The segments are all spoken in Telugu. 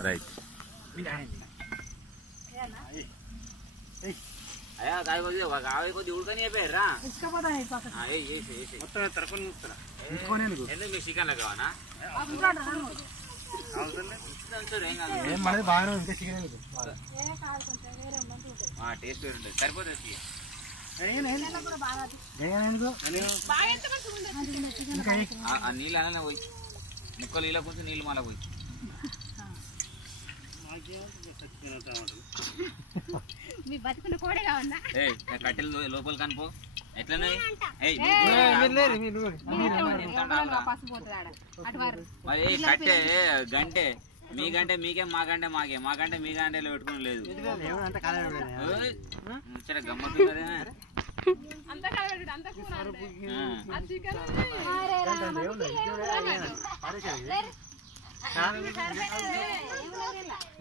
రైట్ అయ్యా కాయ కొద్ది ఉడకని చెప్పారా మొత్తం తరకొని ఎందుకు చికెన్ కావాలా టేస్ట్ ఉంటుంది సరిపోతుంది నీళ్ళు అలా పోయి ముక్కలు ఇలా కొంచెం నీళ్ళు మళ్ళీ పోయి కట్టెలు లోపల కనుపో ఎట్లనే కట్టే గంటే మీకంటే మీకే మాకంటే మాకే మాకంటే మీ గంటలో పెట్టుకుని లేదు గమ్మత్తు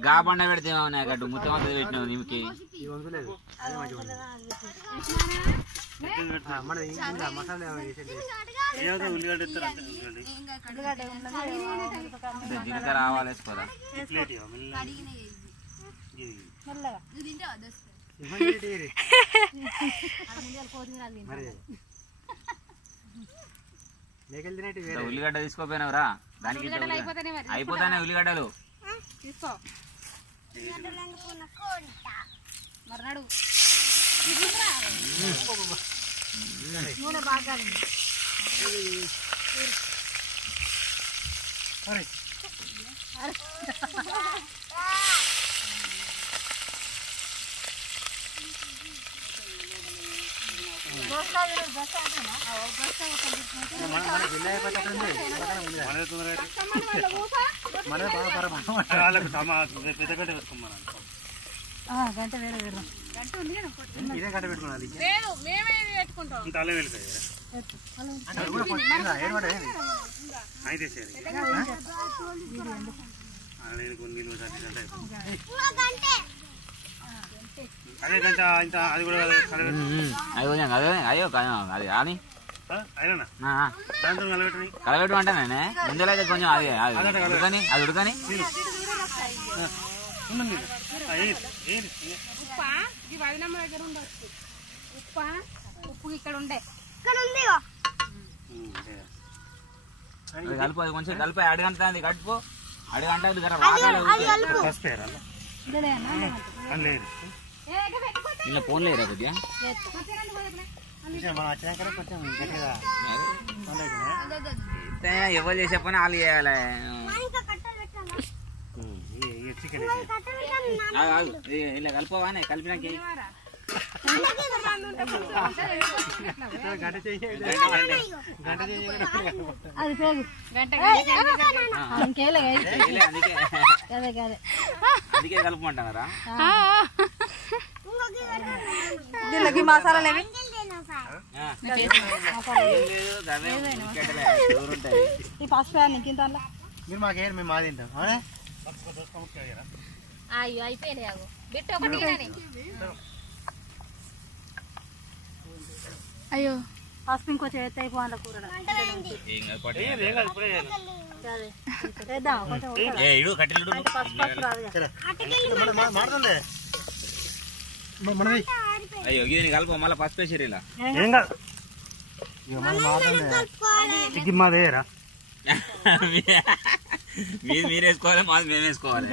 గా బండ పెడితేమన్నా గడ్డు ముత్తం అంతా పెట్టినావు నీకు జీలకర్ర ఆవాలు వేసుకోదా ఉల్లిగడ్డ తీసుకోపోయినావురా దానికి అయిపోతానే ఉల్లిగడ్డలు తీసుకో గంట వేరే ఇదే గంట పెట్టుకోవాలి అదే గంట ఇంత అది కూడా అయ్యో అది కానీ కలబెట్టు అంటే నేనే ముందులో అయితే కొంచెం అది ఉడకని అది ఉడకని కలుపు అది కొంచెం కలిపి అడగంట కట్టుకో అడగంట ఇలా ఫోన్ లేరా కొద్దిగా ఎవరు చేసే పని వాళ్ళు చేయాలి ఇలా కలుపువానే కలిపినాక అందుకే కలుపుమంటారా దీనికి మసాలాలు ఏమి మీరు మాకేం మేము మాది తింటాం అయ్యో అయిపోయినాయి అయ్యో పసుపు ఇంకో చేతి అయిపోవాలి కూర అయ్యో ఇది కలుపు మళ్ళీ పసుపు వేసారు ఇలా మాదేరా మీరు వేసుకోవాలి మాది మేము వేసుకోవాలి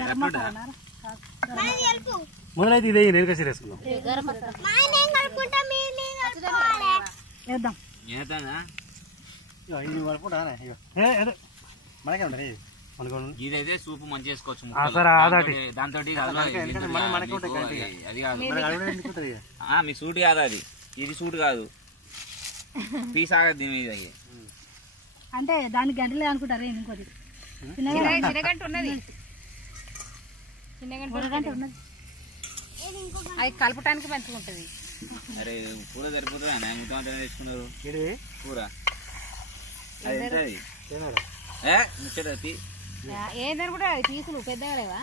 మొదలైతే ఇదే నేను కసి వేసుకున్నాం ఇదైతే సూపు మంచి చేసుకోవచ్చు దాంతో మీ సూట్ కాదు అది ఇది సూట్ కాదు పీస్ ఆగదు దీని మీద అంటే దానికి గంటలే అనుకుంటారు ఇంకోటి చిన్నగంట ఉన్నది అది కలపటానికి మంచిగా ఉంటుంది అరే కూర సరిపోతుందా మొత్తం అంతా తెచ్చుకున్నారు కూర ఏదని కూడా తీసులు పెద్దగా లేవా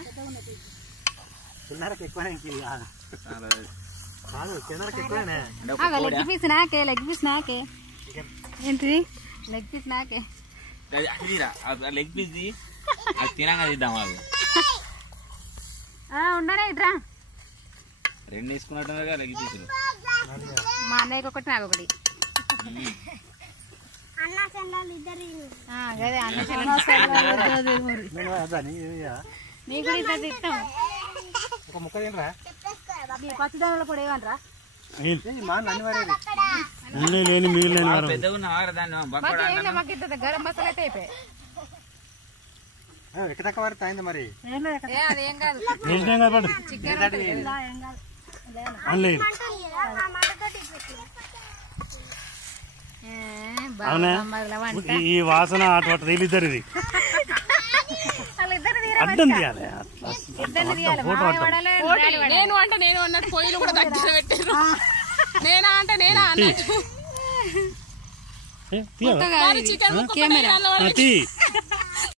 లెగ్ పీస్ నాకే లెగ్ పీస్ నాకే ఏంటిది లెగ్ పీస్ నాకే లెగ్ పీస్ అది తినగా తిద్దాం అది ఉండనే ఇట్రా 2 తీసుకున్నట్టుగా లెగ్ పీసులు మా అన్నయ్యకి ఒకటి నాకు ఒకటి అదే అన్న నీకు కూడా ఇద్దరు ఇస్తాం పచ్చిదానిలో కూడా ఏమనరా గరం మసాలా అయితే అయిపోయాయి మరి అదేం కాదు ఈ వాసన అటు తేలిద్దరు ఇది అడ్డం తీయాలి నేను అంటే నేను అన్నట్టు పొయ్యిలు కూడా దగ్గర పెట్టారు నేనా అంటే నేనా అన్నట్టు కెమెరా